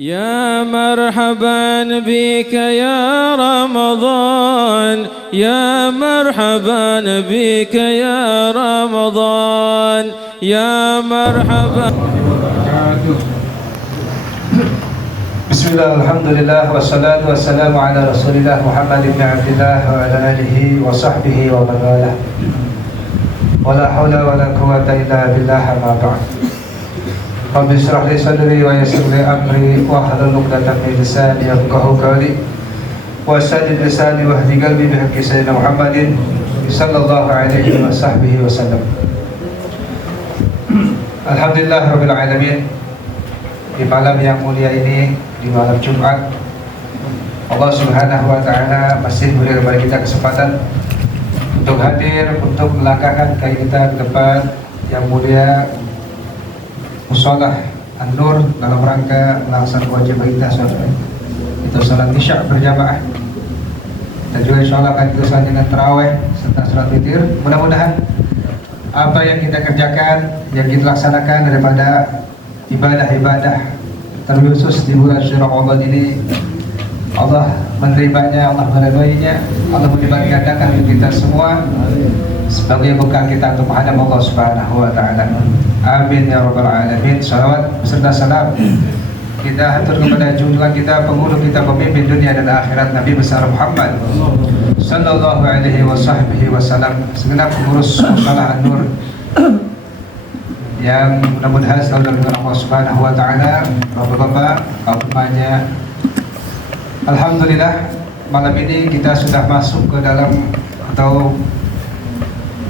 يا مرحبا بك يا رمضان، يا مرحبا بك يا رمضان، يا مرحبا. بسم الله الحمد لله والصلاة والسلام على رسول الله محمد بن عبد الله وعلى آله وصحبه ومن والاه. ولا حول ولا قوة إلا بالله ما بعد. رب اشرح لي صدري ويسر لي أمري واحلل عقدة من لساني يفقهوا قولي وسدد لساني واهد قلبي بحق سيدنا محمد صلى الله عليه وصحبه وسلم. Alhamdulillah Rabbil Alamin. Di malam yang mulia ini, di malam Jumat, Allah Subhanahu wa Ta'ala masih beri kepada kita kesempatan untuk hadir, untuk melangkahkan kaki kita ke depan yang mulia Musolah An-Nur dalam rangka melaksanakan wajib kita itu salat isya berjamaah, dan juga insya Allah akan diteruskan dengan tarawih serta salat witir. Mudah-mudahan apa yang kita kerjakan, yang kita laksanakan daripada ibadah-ibadah terlebih khusus di bulan Ramadan ini, Allah menerimanya, Allah meridainya, Allah melibat gandakan kita semua sebagai bekal kita untuk menghadap Allah Subhanahu wa Ta'ala. Amin ya rabbal alamin. Salawat beserta salam kita hatur kepada junjungan kita, penghulu kita, pemimpin dunia dan akhirat, Nabi besar Muhammad sallallahu alaihi wasallam, segenap pengurus Musolah An-Nur yang mudah-mudahan selalu dengan Allah Subhanahu wa Ta'ala. Bapak-bapak, kaum remaja, alhamdulillah malam ini kita sudah masuk ke dalam atau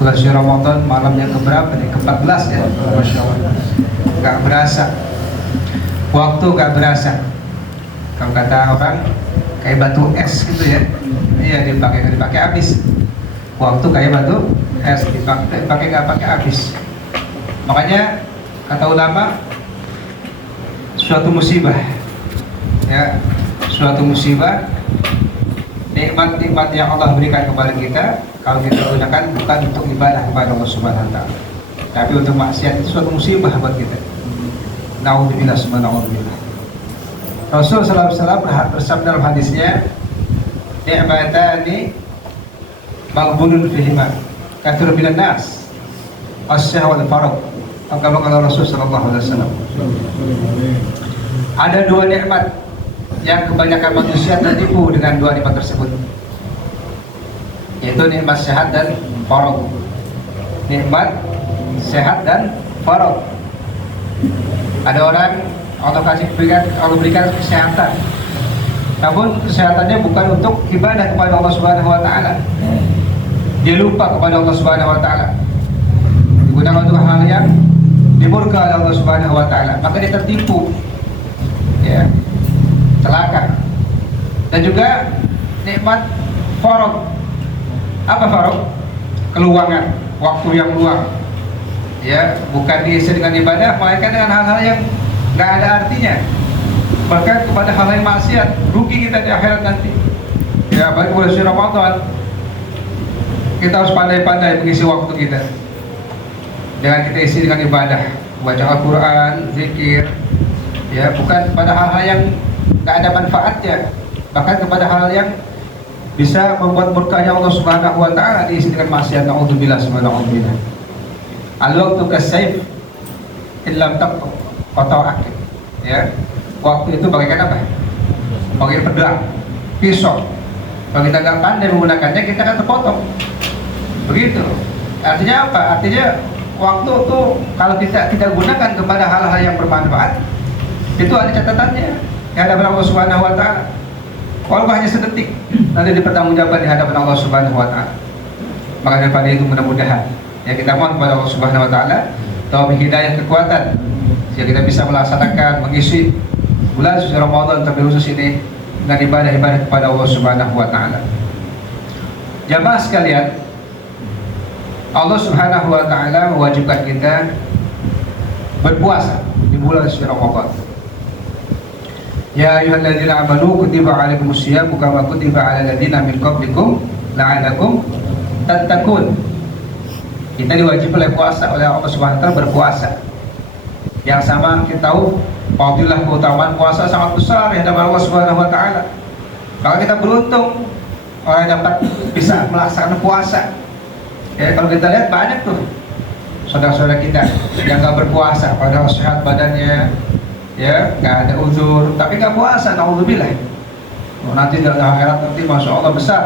bulan Ramadan, malam yang keberapa nih? Ke-14 ya. Masya Allah. Gak berasa. Waktu gak berasa. Kalau kata orang kayak batu es gitu ya. Iya, dipakai habis. Waktu kayak batu es, dipakai gak pakai habis. Makanya kata ulama, suatu musibah ya, suatu musibah, nikmat-nikmat yang Allah berikan kepada kita, kalau kita gunakan bukan untuk ibadah kepada Allah Subhanahu wa Ta'ala, tapi untuk maksiat, itu suatu musibah buat kita. Naudzubillah subhanallah. Rasul sallallahu alaihi wasallam bersabda dalam hadisnya, ni'matani maghbunun fihima katsirun minan nas as-sihha wal faragh. Kalau Rasul sallallahu alaihi wasallam, ada dua nikmat yang kebanyakan manusia tertipu dengan dua nikmat tersebut, yaitu nikmat sehat dan faragh. Nikmat sehat dan faragh. Ada orang Allah berikan kesehatan, namun kesehatannya bukan untuk ibadah kepada Allah Subhanahu wa Ta'ala. Dia lupa kepada Allah Subhanahu wa Ta'ala, digunakan untuk hal yang dimurka oleh Allah Subhanahu wa Ta'ala, maka dia tertipu ya, celaka. Dan juga nikmat faragh. Apa faragh? Keluangan, waktu yang luang ya, bukan diisi dengan ibadah, melainkan dengan hal-hal yang nggak ada artinya, bahkan kepada hal yang maksiat. Rugi kita di akhirat nanti ya. Baik bulan Ramadan, kita harus pandai-pandai mengisi waktu kita dengan kita isi dengan ibadah, baca Al-Quran, zikir ya, bukan pada hal-hal yang nggak ada manfaatnya, bahkan kepada hal yang bisa membuat murkanya Allah Subhanahu wa Ta'ala, diisi dengan maksiat. Naudzubillah subhanallah. Al-waqtu kas-sayf illam taqtu qata'ak ya. Waktu itu bagaikan apa? Bagaikan pedang, pisau. Kalau kita nggak pandai menggunakannya, kita akan terpotong. Begitu. Artinya apa? Artinya waktu itu kalau kita gunakan kepada hal-hal yang bermanfaat, itu ada catatannya di hadapan Allah Subhanahu wa Ta'ala. Walaupun hanya sedetik, nanti dipertanggungjawabkan di hadapan Allah Subhanahu wa Ta'ala. Maka daripada itu, mudah-mudahan ya kita mohon kepada Allah Subhanahu wa Ta'ala taufik hidayah, kekuatan, sehingga kita bisa melaksanakan, mengisi bulan suci Ramadan terlebih khusus ini dengan ibadah-ibadah kepada Allah Subhanahu wa Ta'ala. Jamaah sekalian, Allah Subhanahu wa Ta'ala mewajibkan kita berpuasa di bulan suci Ramadan. Ya ayyuhalladzina amanu kutiba 'alaikumusiyam kama kutiba 'alal ladzina min qablikum la'allakum tattaqun. Kita diwajibkan oleh puasa oleh Allah Subhanahu wa Ta'ala berpuasa. Yang sama kita tahu fadilah keutamaan puasa sangat besar ya hadapan Allah Subhanahu wa taala. Maka kita beruntung orang yang dapat bisa melaksanakan puasa. Ya, kalau kita lihat banyak tuh saudara-saudara kita yang nggak berpuasa padahal sehat badannya, ya nggak ada uzur tapi nggak puasa, naudzubillah. Nanti dalam akhirat nanti masya Allah besar,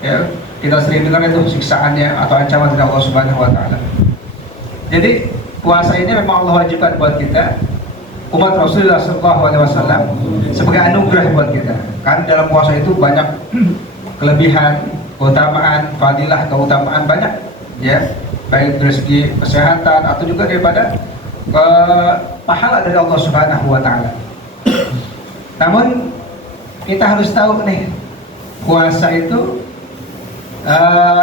ya kita sering dengar itu siksaannya atau ancaman dari Allah Subhanahu wa taala. Jadi puasa ini memang Allah wajibkan buat kita umat Rasulullah SAW sebagai anugerah buat kita. Kan dalam puasa itu banyak kelebihan, keutamaan, fadilah, keutamaan banyak, ya baik dari segi kesehatan atau juga daripada pahala dari Allah Subhanahu wa taala. Namun kita harus tahu nih, puasa itu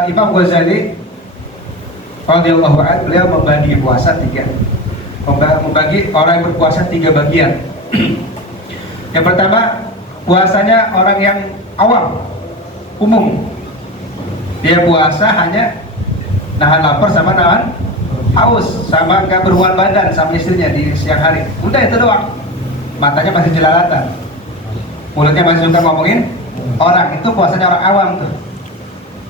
Imam Ghazali radhiyallahu anhu beliau membagi puasa membagi orang yang berpuasa 3 bagian. Yang pertama, puasanya orang yang awam, umum. Dia puasa hanya nahan lapar sama nahan haus, sama nggak berhubungan badan sama istrinya di siang hari. Udah itu doang. Matanya masih jelalatan, mulutnya masih suka ngomongin orang. Itu puasanya orang awam tuh.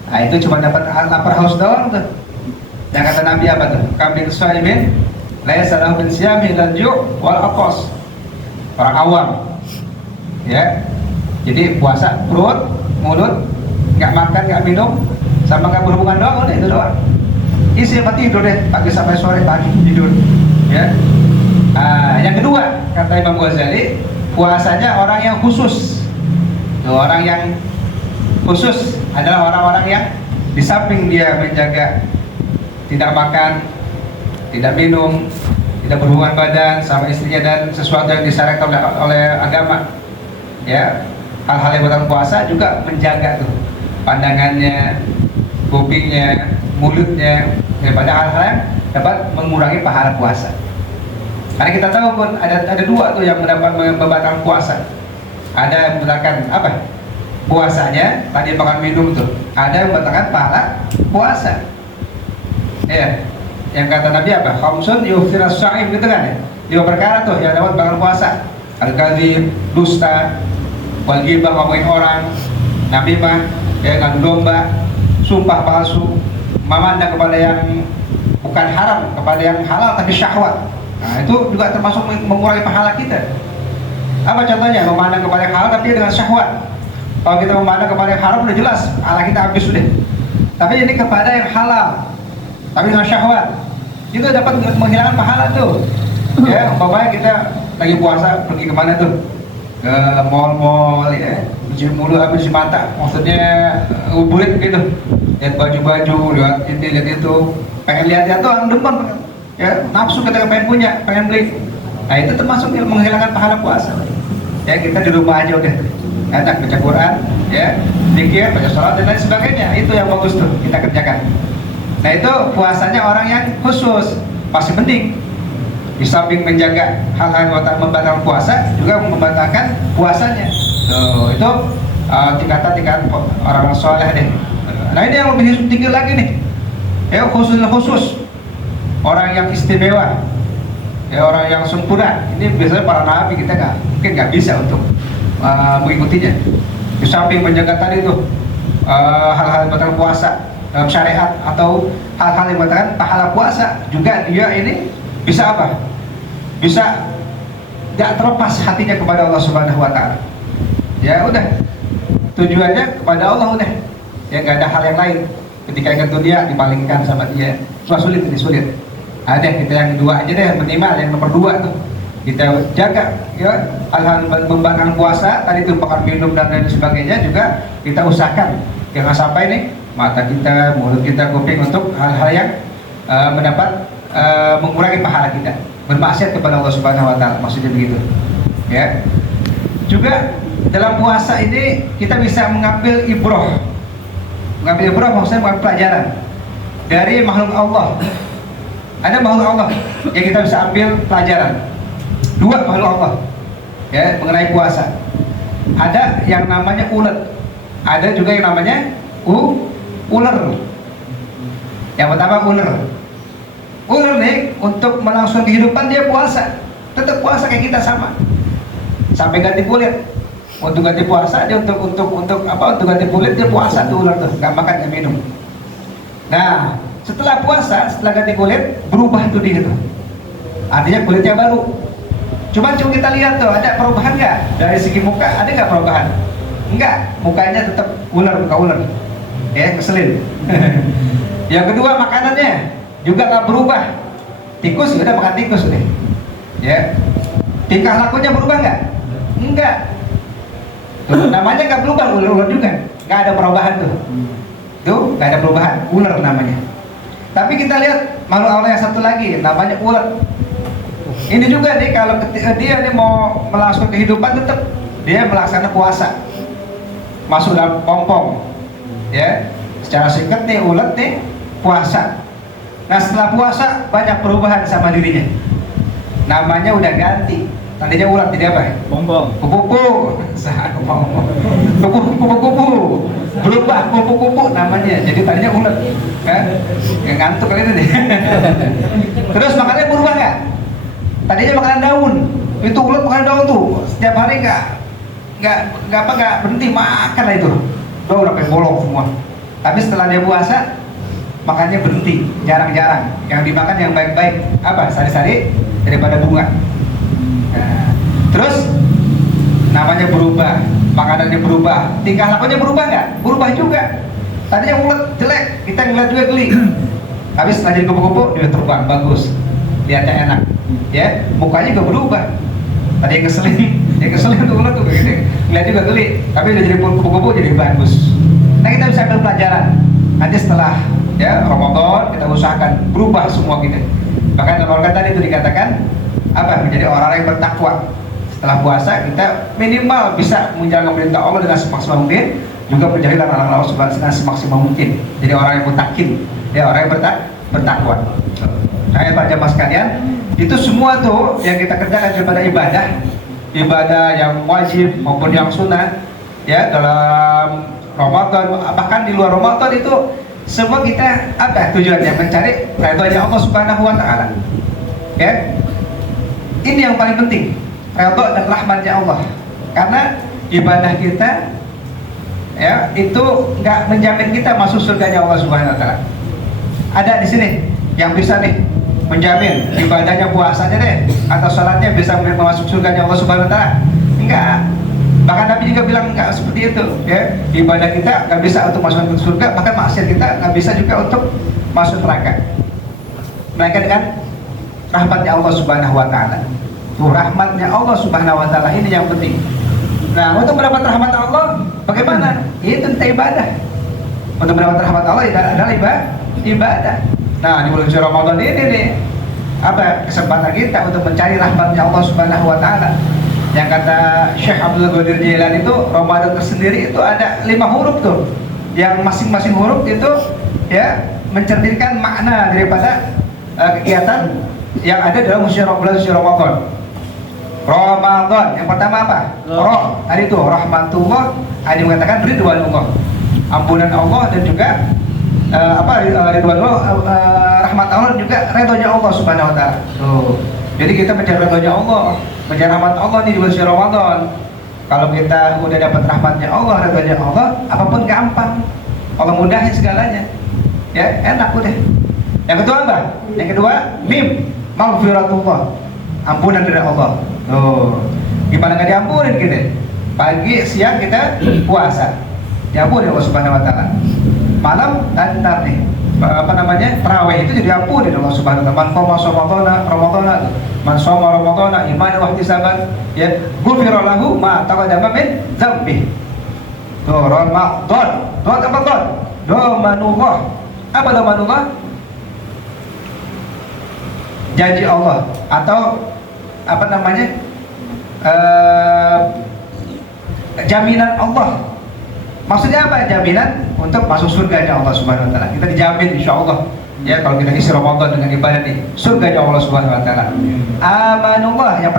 Nah itu cuma dapat lapar haus doang tuh. Yang kata Nabi apa tuh? Kamil shaimin laisa lahu min siyami lan ju' wal aqas. Orang awam, ya. Jadi puasa perut, mulut, nggak makan, nggak minum, sama nggak berhubungan doang, udah itu doang. Isi apa tidur deh, pagi sampai sore, pagi tidur, ya. Yang kedua kata Imam Ghazali, puasanya orang yang khusus. Tuh, orang yang khusus adalah orang-orang yang di samping dia menjaga tidak makan, tidak minum, tidak berhubungan badan sama istrinya dan sesuatu yang disarankan oleh agama, ya hal-hal yang berkaitan puasa juga menjaga tuh pandangannya, kupingnya, mulutnya daripada hal-hal yang dapat mengurangi pahala puasa. Karena kita tahu pun ada 2 tuh yang mendapat membatalkan puasa. Ada yang membatalkan apa? Puasanya, tadi makan minum tuh. Ada yang membatalkan pahala puasa. Ya, yang kata Nabi apa? Khamsun yuftiras sha'im gitu kan ya. 5 perkara tuh yang dapat batal puasa. Al-kadzib, dusta, wal ghibah, ngomongin orang, namimah, ya ngadu domba, sumpah palsu, memandang kepada yang bukan haram, kepada yang halal tapi syahwat. Nah, itu juga termasuk mengurangi pahala kita. Apa contohnya? Memandang kepada yang halal tapi dengan syahwat. Kalau kita memandang kepada yang haram udah jelas pahala kita habis sudah. Tapi ini kepada yang halal tapi dengan syahwat, itu dapat menghilangkan pahala tuh. Ya, umpamanya kita lagi puasa pergi kemana tuh? Ke mall-mall, ya, cuci mulut habis cuci mata, maksudnya uburit gitu. Lihat baju-baju, lihat itu, pengen lihat tuh orang depan, ya nafsu kita pengen punya, pengen beli. Nah itu termasuk menghilangkan pahala puasa. Ya kita di rumah aja udah, enak baca Quran, ya, zikir, baca sholat dan lain sebagainya. Itu yang bagus tuh kita kerjakan. Nah itu puasanya orang yang khusus, pasti penting. Di samping menjaga hal-hal yang membatalkan puasa, juga membatalkan puasanya. Tuh, itu tingkatan orang soleh deh. Nah ini yang lebih tinggi lagi nih, ya khusus orang yang istimewa, ya orang yang sempurna. Ini biasanya para nabi kita mungkin nggak bisa untuk mengikutinya. Di samping menjaga tadi tuh hal-hal yang membatalkan puasa dalam syariat atau hal-hal yang membatalkan pahala puasa, juga dia ini bisa apa? Bisa tidak terlepas hatinya kepada Allah Subhanahu wa taala. Ya udah, tujuannya kepada Allah udah. Ya nggak ada hal yang lain. Ketika ingat dunia dipalingkan sama dia. Sulit. Ada kita yang 2 aja deh, minimal yang nomor 2 tuh. Kita jaga ya hal-hal membatalkan puasa, tadi itu makan minum dan lain sebagainya juga kita usahakan. Jangan sampai nih mata kita, mulut kita, kuping untuk hal-hal yang mendapat mengurangi pahala kita, bermaksiat kepada Allah Subhanahu wa taala, maksudnya begitu. Ya. Juga dalam puasa ini kita bisa mengambil ibrah. Mengambil ibrah maksudnya mengambil pelajaran dari makhluk Allah. Ada makhluk Allah yang kita bisa ambil pelajaran. 2 makhluk Allah ya mengenai puasa. Ada yang namanya ulet, ada juga yang namanya ular. Yang pertama ular. Ular nih untuk melangsungkan kehidupan dia puasa, tetap puasa kayak kita sama, sampai ganti kulit. Untuk ganti puasa dia untuk ganti kulit dia puasa tuh ular tuh, nggak makan nggak minum. Nah setelah puasa, setelah ganti kulit berubah tuh dia tuh, artinya kulitnya baru. Coba kita lihat tuh ada perubahan nggak dari segi muka, ada nggak perubahan? Enggak, mukanya tetap ular, muka ular, ya ngeselin. Yang kedua makanannya juga nggak berubah, tikus udah makan tikus nih, ya. Tingkah lakunya berubah nggak? Enggak. Tuh, namanya nggak berubah, ular juga, nggak ada perubahan tuh, nggak ada perubahan, ular namanya. Tapi kita lihat makhluk Allah yang satu lagi, namanya ular. Ini juga nih kalau dia nih mau melangsungkan kehidupan tetap dia melaksanakan puasa, masuk dalam pompong, ya. Secara singkat nih ular nih puasa. Nah setelah puasa banyak perubahan sama dirinya, namanya udah ganti. Tadinya ulat jadi apa? Pompong. Kupu-kupu. Kupu-kupu. Berubah kupu-kupu namanya. Jadi tadinya ulat. Yang ngantuk kali ini deh. Terus makannya berubah nggak? Tadinya makanan daun. Itu ulat makan daun tuh. Setiap hari nggak berhenti makan lah itu. Udah kayak bolong semua. Tapi setelah dia puasa makannya berhenti, jarang-jarang. Yang dimakan yang baik-baik. Apa? Sari-sari daripada bunga. Nah, terus namanya berubah, makanannya berubah, tingkah lakunya berubah nggak? Berubah juga. Tadinya ulet jelek, kita ngeliat juga geli. Tapi setelah jadi kupu-kupu dia terbang bagus, lihatnya enak, ya. Mukanya juga berubah. Tadi yang keselin tuh ulet tuh begini, ngeliat juga geli. Tapi udah jadi kupu-kupu jadi bagus. Nah kita bisa ambil pelajaran. Nanti setelah ya Ramadan kita usahakan berubah semua kita. Bahkan dalam Al-Quran tadi itu dikatakan apa? Menjadi orang yang bertakwa. Setelah puasa kita minimal bisa menjalankan perintah Allah dengan semaksimal mungkin, juga menjauhi larangan Allah Subhanahu wa taala semaksimal mungkin. Jadi orang yang mutakin, ya orang yang bertakwa. Nah, para jamaah sekalian, itu semua tuh yang kita kerjakan daripada ibadah yang wajib maupun yang sunnah, ya dalam Ramadan bahkan di luar Ramadan itu semua kita apa tujuannya? Mencari ridhonya Allah Subhanahu wa taala. Ya. Ini yang paling penting, ridho dan rahmatnya Allah. Karena ibadah kita ya itu nggak menjamin kita masuk surganya Allah Subhanahu wa taala. Ada di sini yang bisa nih menjamin ibadahnya, puasanya deh atau salatnya bisa masuk surganya Allah Subhanahu wa taala? Enggak. Bahkan Nabi juga bilang enggak seperti itu, ya. Ibadah kita nggak bisa untuk masuk ke surga, bahkan maksiat kita nggak bisa juga untuk masuk neraka. Melainkan dengan rahmatnya Allah Subhanahu wa taala. Tuh, rahmatnya Allah Subhanahu wa taala ini yang penting. Nah, untuk mendapat rahmat Allah bagaimana? Itu kita ibadah. Untuk mendapat rahmat Allah adalah ibadah. Nah, di bulan suci Ramadan ini nih apa kesempatan kita untuk mencari rahmatnya Allah Subhanahu wa taala. Yang kata Syekh Abdul Qadir Jailani itu Ramadan tersendiri itu ada 5 huruf tuh. Yang masing-masing huruf itu ya mencerminkan makna daripada kegiatan yang ada dalam bulan suci Ramadan. Ramadan yang pertama apa? Roh. Tadi itu rahmatullah, ada yang mengatakan ridwanullah. Ampunan Allah dan juga ridwanullah, rahmat Allah dan juga ridhonya Allah Subhanahu wa taala. Tuh. Jadi kita mencari ridhonya Allah, mencari rahmat Allah nih di bulan suci Ramadan. Kalau kita udah dapat rahmatnya Allah, ridhonya Allah, apapun gampang. Allah mudahin segalanya. Ya, enak udah. Yang kedua apa? Yang kedua, mim, maghfiratullah. Ampunan dari Allah. Tuh. Gimana nggak diampunin gitu? Pagi, siang kita puasa. Diampuni Allah Subhanahu wa taala. Malam dan ntar nih tarawih itu jadi ampuni Allah Subhanahu wa taala. Man qoma Ramadana, man shoma Ramadana imanan wa ihtisaban, ya ghufira lahu ma taqaddama min dzambi. Tuh, Ramadan. Doa apa doa? Domanullah. Apa domanullah? Janji Allah atau apa namanya? Jaminan Allah. Maksudnya apa? Jaminan untuk masuk surganya Allah Subhanahu wa taala. Kita dijamin insyaallah ya kalau kita isi Ramadan dengan ibadah nih, surganya Allah Subhanahu wa taala. Amanullah yang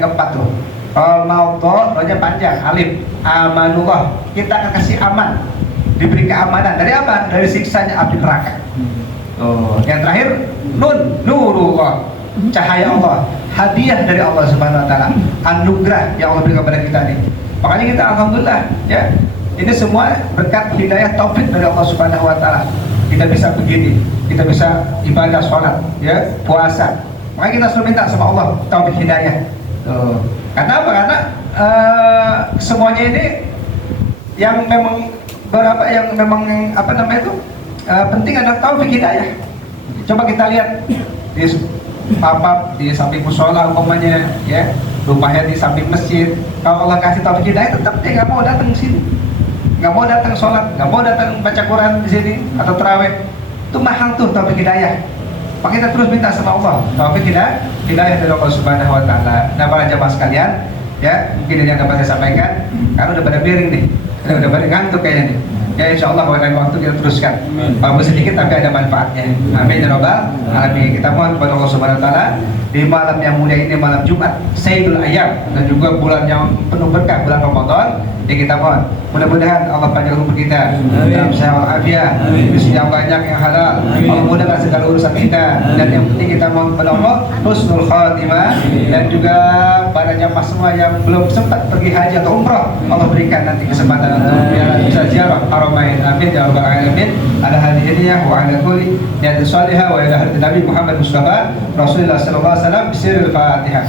keempat tuh. Ramadan doanya panjang, alif. Amanullah. Kita akan kasih aman. Diberi keamanan dari apa? Dari siksanya api neraka. Yang terakhir nurullah, cahaya Allah, hadiah dari Allah Subhanahu wa taala, anugerah yang Allah berikan kepada kita ini. Makanya kita alhamdulillah ya. Ini semua berkat hidayah taufik dari Allah Subhanahu wa taala. Kita bisa begini, kita bisa ibadah sholat, ya, puasa. Makanya kita selalu minta sama Allah taufik hidayah. Karena apa? Karena semuanya ini yang memang penting adalah taufik hidayah. Coba kita lihat di samping musola umpamanya, ya, rupanya di samping masjid. Kalau Allah kasih taufik hidayah, tetap dia nggak mau datang ke sini, nggak mau datang sholat, nggak mau datang baca Quran di sini atau terawih. Itu mahal tuh taufik hidayah. Maka kita terus minta sama Allah taufik hidayah dari Allah Subhanahu wa taala. Nah, para jamaah sekalian, ya, mungkin ini yang dapat saya sampaikan. Karena udah pada miring nih, udah pada ngantuk kayaknya nih. Ya, insya Allah pada waktu kita teruskan. Walaupun sedikit tapi ada manfaatnya. Amin ya rabbal alamin. Kita mohon kepada Allah Subhanahu wa taala di malam yang mulia ini, malam Jumat Sayyidul Ayyam, dan juga bulan yang penuh berkah, bulan Ramadan, ya kita mohon mudah-mudahan Allah panjang umur kita dalam sehat walafiat, rezeki yang banyak yang halal. Allah mudahkan segala urusan kita, dan yang penting kita mohon kepada Allah husnul khatimah, dan juga para jamaah semua yang belum sempat pergi haji atau umrah, Allah berikan nanti kesempatan untuk bisa ziarah Haramain. Amin ya rabbal alamin. Ala hadhihi wa ala kulli niyatin salihah wa ila hadhi Nabi Muhammad Mustafa Rasulullah sallallahu alaihi wasallam bisiril Fatihah.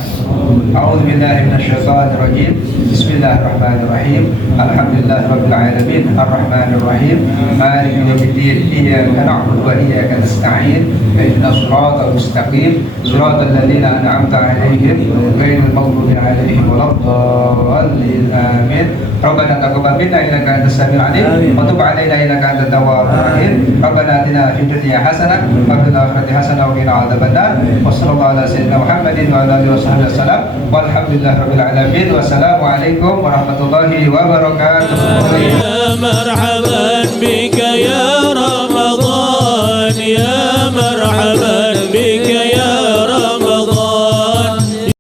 A'udzu billahi minasyaitonir rajim. Bismillahirrahmanirrahim. Alhamdulillahi rabbil alamin arrahmanir rahim maliki yaumiddin iyyaka na'budu wa iyyaka nasta'in ihdinas siratal mustaqim siratal ladzina an'amta 'alaihim ghairil maghdubi 'alaihim waladdallin. Amin. Rabbana taqabbal minna innaka antas samiul 'alim wa tub 'alaina innaka antat tawwabur rahim. Rabbana atina fid dunya hasanah wa fil akhirati hasanah wa qina adzabannar. Wa sallallahu ala sayyidina Muhammadin wa ala alihi washabihi wasallam. Walhamdulillahi rabbil alamin. Wassalamu alaikum warahmatullahi wabarakatuh. يا مرحبا بك يا رمضان، يا مرحبا